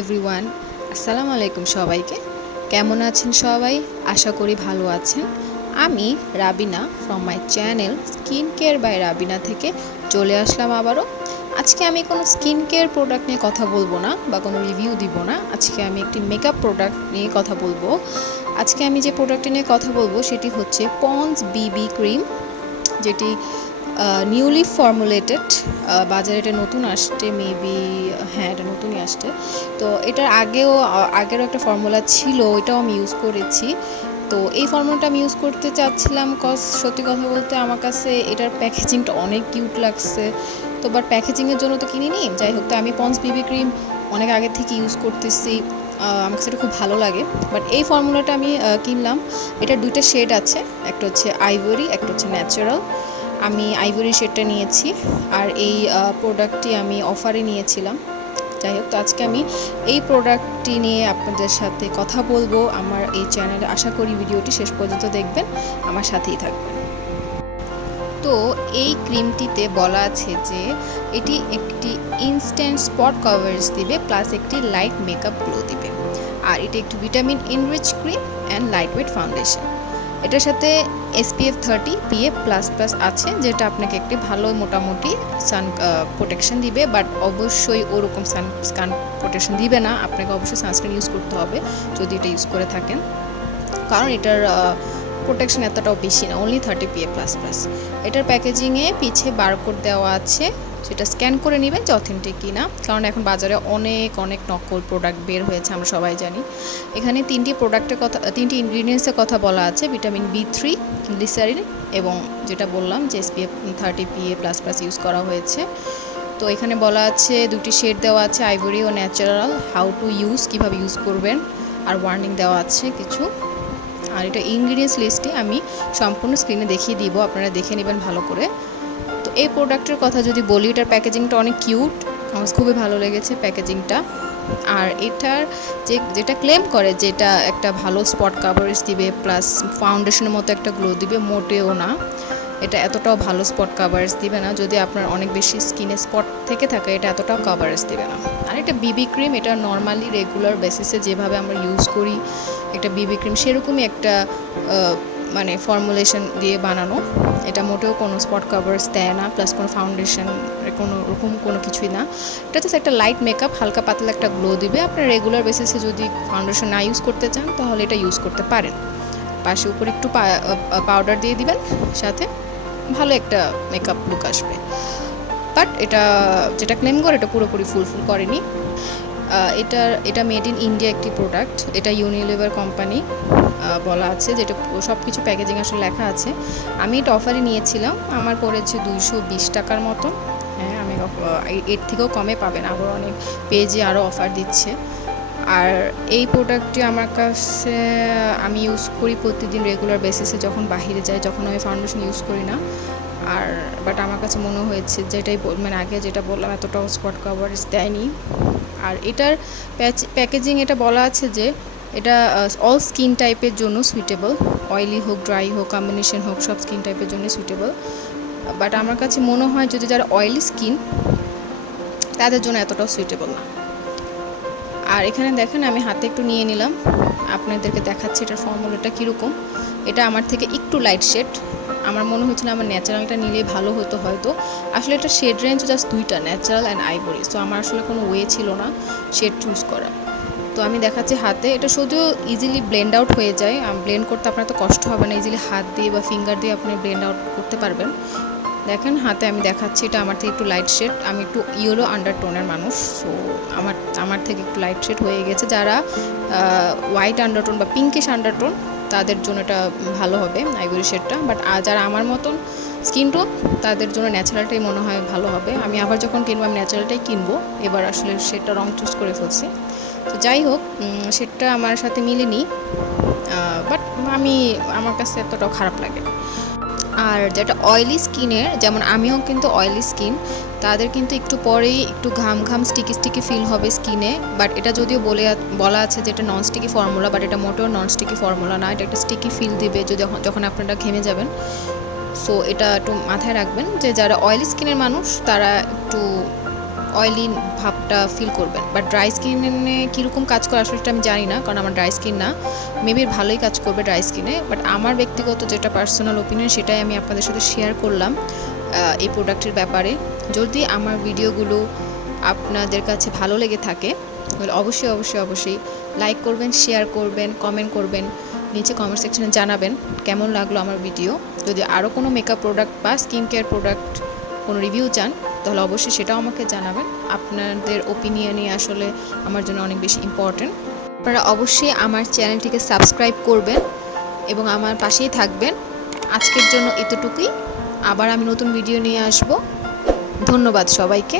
Everyone, আসসালামু আলাইকুম সবাইকে। কেমন আছেন সবাই? আশা করি ভালো আছেন। আমি Rabina from my channel skin care bye Rabina থেকে চলে আসলাম আবারও। আজকে আমি কোনো স্কিন কেয়ার প্রোডাক্ট নিয়ে কথা বলবো না বা কোনো রিভিউ দিব না। আজকে আমি একটি মেকআপ প্রোডাক্ট নিয়ে কথা বলবো। আজকে আমি যে প্রোডাক্টটি নিয়ে কথা বলবো সেটি হচ্ছে পন্ডস বিবি ক্রিম, যেটি নিউলি ফর্মুলেটেড। বাজারে এটা নতুন আসছে, মেবি হ্যাঁ এটা নতুনই আসছে। তো এটার আগেরও একটা ফর্মুলা ছিল, ওইটাও আমি ইউজ করেছি। তো এই ফর্মুলাটা আমি ইউজ করতে চাচ্ছিলাম কজ সত্যি কথা বলতে আমার কাছে এটার প্যাকেজিংটা অনেক কিউট লাগছে। তো বাট প্যাকেজিংয়ের জন্য তো কিনিনি, যাই হোক। তো আমি পন্ডস বিবি ক্রিম অনেক আগে থেকে ইউজ করতেছি, আমার কাছে এটা খুব ভালো লাগে। বাট এই ফর্মুলাটা আমি কিনলাম। এটার দুইটা শেড আছে, একটা হচ্ছে আইভরি, একটা হচ্ছে ন্যাচারাল। আমি আইভরি শেডটা নিয়েছি, আর এই প্রোডাক্টটি আমি অফারে নিয়েছিলাম। যাই হোক, তো আজকে আমি এই প্রোডাক্টটি নিয়ে আপনাদের সাথে কথা বলবো আমার এই চ্যানেলে। আশা করি ভিডিওটি শেষ পর্যন্ত দেখবেন, আমার সাথেই থাকবেন। তো এই ক্রিমটিতে বলা আছে যে এটি একটি ইনস্ট্যান্ট স্পট কভারেজ দিবে, প্লাস একটি লাইট মেকআপ গ্লো দিবে। আর এটি একটি vitamin enrich cream and light weight foundation. এটার সাথে SPF 30 PA++ আছে, যেটা আপনাকে একটি ভালো মোটামুটি সান প্রোটেকশন দিবে। বাট অবশ্যই ওরকম সান প্রোটেকশন দিবে না, আপনাকে অবশ্যই সানস্ক্রিন ইউজ করতে হবে যদি এটা ইউজ করে থাকেন, কারণ এটার প্রোটেকশন এতটাও বেশি না, অনলি 30 PA++। এটার প্যাকেজিংয়ে পিছে বারকোড দেওয়া আছে, সেটা স্ক্যান করে নেবেন যে অথেন্টিক কিনা, কারণ এখন বাজারে অনেক নকল প্রোডাক্ট বের হয়েছে, আমরা সবাই জানি। এখানে তিনটি ইনগ্রিডিয়েন্টসের কথা বলা আছে: ভিটামিন B3, গ্লিসারিন, এবং যেটা বললাম যে SPF 30 PA++ ইউজ করা হয়েছে। তো এখানে বলা আছে দুটি শেড দেওয়া আছে, আইভরি ও ন্যাচারাল, হাউ টু ইউজ, কীভাবে ইউজ করবেন, আর ওয়ার্নিং দেওয়া আছে কিছু। আর এটা ইনগ্রিডিয়েন্টস লিস্টটি আমি সম্পূর্ণ স্ক্রিনে দেখিয়ে দিব, আপনারা দেখে নেবেন ভালো করে। তো এই প্রোডাক্টের কথা যদি বলি, এটার প্যাকেজিংটা অনেক কিউট, আমার খুবই ভালো লেগেছে প্যাকেজিংটা। আর এটার যেটা ক্লেম করে যে এটা একটা ভালো স্পট কাভারেজ দিবে, প্লাস ফাউন্ডেশনের মতো একটা গ্লো দিবে, মোটেও না। এটা এতটাও ভালো স্পট কাভারেজ দিবে না, যদি আপনার অনেক বেশি স্কিনে স্পট থেকে থাকে এটা এতটাও কাভারেজ দিবে না। আর এটা বিবি ক্রিম, এটা নর্মালি রেগুলার বেসিসে যেভাবে আমরা ইউজ করি একটা বিবি ক্রিম, সেরকমই একটা মানে ফর্মুলেশন দিয়ে বানানো। এটা মোটেও কোনো স্পট কাভারেজ দেয় না, প্লাস কোনো ফাউন্ডেশন কোনো কিছুই না। এটা জাস্ট একটা লাইট মেকআপ, হালকা পাতলা একটা গ্লো দিবে। আপনার রেগুলার বেসিসে যদি ফাউন্ডেশন না ইউজ করতে চান তাহলে এটা ইউজ করতে পারেন। পাশে উপরে একটু পাউডার দিয়ে দিবেন, সাথে ভালো একটা মেকআপ লুক আসবে। বাট এটা যেটা ক্লেম করে এটা পুরোপুরি ফুলফিল করেনি। এটা মেড ইন ইন্ডিয়া একটি প্রোডাক্ট, এটা ইউনিলিভার কোম্পানি বলা আছে, যেটা সব কিছু প্যাকেজিং আসলে লেখা আছে। আমি এটা অফারে নিয়েছিলাম, আমার পড়েছে 220 টাকার মতন। হ্যাঁ, আমি এর থেকেও কমে পাবেন, আরও অনেক পেজে আরও অফার দিচ্ছে। আর এই প্রোডাক্টটি আমার কাছে, আমি ইউজ করি প্রতিদিন রেগুলার বেসিসে, যখন বাইরে যাই, যখন আমি ফাউন্ডেশন ইউজ করি না। আর বাট আমার কাছে মনে হয়েছে যেটাই মানে আগে যেটা বললাম, এতটাও স্পট কাভারেজ দেয়নি। আর এটার প্যাকেজিং এটা বলা আছে যে এটা অল স্কিন টাইপের জন্য সুইটেবল, অয়েলি হোক, ড্রাই হোক, কম্বিনেশন হোক, সব স্কিন টাইপের জন্য সুইটেবল। বাট আমার কাছে মনে হয় যদি যারা অয়েলি স্কিন তাদের জন্য এতটাও সুইটেবল না। আর এখানে দেখেন, আমি হাতে একটু নিয়ে নিলাম, আপনাদেরকে দেখাচ্ছি এটার ফর্মুলাটা কীরকম। এটা আমার থেকে একটু লাইট শেড, আমার মনে হচ্ছিল আমার ন্যাচারালটা নিলেই ভালো হতো হয়তো। আসলে এটা শেড রেঞ্জ জাস্ট দুইটা, ন্যাচারাল অ্যান্ড আইভরি। সো আমার আসলে কোনো ওয়ে ছিল না শেড চুজ করা। তো আমি দেখাচ্ছি হাতে, এটা শুধু ইজিলি ব্লেন্ড আউট হয়ে যায়, ব্লেন্ড করতে আপনার তো কষ্ট হবে না, ইজিলি হাত দিয়ে বা ফিঙ্গার দিয়ে আপনি ব্লেন্ড আউট করতে পারবেন। দেখেন হাতে আমি দেখাচ্ছি, এটা আমার থেকে একটু লাইট শেড, আমি একটু ইয়েলো আন্ডারটোনের মানুষ, সো আমার থেকে একটু লাইট শেড হয়ে গেছে। যারা হোয়াইট আন্ডারটোন বা পিঙ্কিশ আন্ডারটোন, তাদের জন্য এটা ভালো হবে আইভরি শেডটা। বাট যারা আমার মতন স্কিন টোন, তাদের জন্য ন্যাচারালটাই মনে হয় ভালো হবে। আমি আবার যখন কিনবো আমি ন্যাচারালটাই কিনবো, এবার আসলে শেডটা রং চুজ করে ফেলছি। তো যাই হোক, শেডটা আমার সাথে মিলেনি, বাট আমার কাছে এতটাও খারাপ লাগে। আর যেটা অয়েলি স্কিনের, যেমন আমিও কিন্তু অয়েলি স্কিন, তাদের কিন্তু একটু পরেই একটু ঘাম স্টিকি ফিল হবে স্কিনে। বাট এটা যদিও বলা আছে যে এটা নন স্টিকি ফর্মুলা, বাট এটা মোটেও নন স্টিকি ফর্মুলা না, এটা একটা স্টিকি ফিল দিবে যখন আপনারা ঘেমে যাবেন। সো এটা একটু মাথায় রাখবেন যে যারা অয়েলি স্কিনের মানুষ তারা একটু অয়েলি ভাবটা ফিল করবেন। বাট ড্রাই স্কিনে কীরকম কাজ করে আসলে আমি জানি না, কারণ আমার ড্রাই স্কিন না। মেবি ভালোই কাজ করবে ড্রাই স্কিনে, বাট আমার ব্যক্তিগত যেটা পার্সোনাল ওপিনিয়ন সেটাই আমি আপনাদের সাথে শেয়ার করলাম এই প্রোডাক্টের ব্যাপারে। যদি আমার ভিডিওগুলো আপনাদের কাছে ভালো লেগে থাকে তাহলে অবশ্যই অবশ্যই অবশ্যই লাইক করবেন, শেয়ার করবেন, কমেন্ট করবেন, নিচে কমেন্ট সেকশনে জানাবেন কেমন লাগলো আমার ভিডিও। যদি আরও কোনো মেকআপ প্রোডাক্ট বা স্কিন কেয়ার প্রোডাক্ট কোনো রিভিউ চান তাহলে অবশ্যই সেটাও আমাকে জানাবেন। আপনাদের ওপিনিয়নই আসলে আমার জন্য অনেক বেশি ইম্পর্টেন্ট। আপনারা অবশ্যই আমার চ্যানেলটিকে সাবস্ক্রাইব করবেন এবং আমার পাশেই থাকবেন। আজকের জন্য এতটুকুই, আবার আমি নতুন ভিডিও নিয়ে আসব। ধন্যবাদ সবাইকে।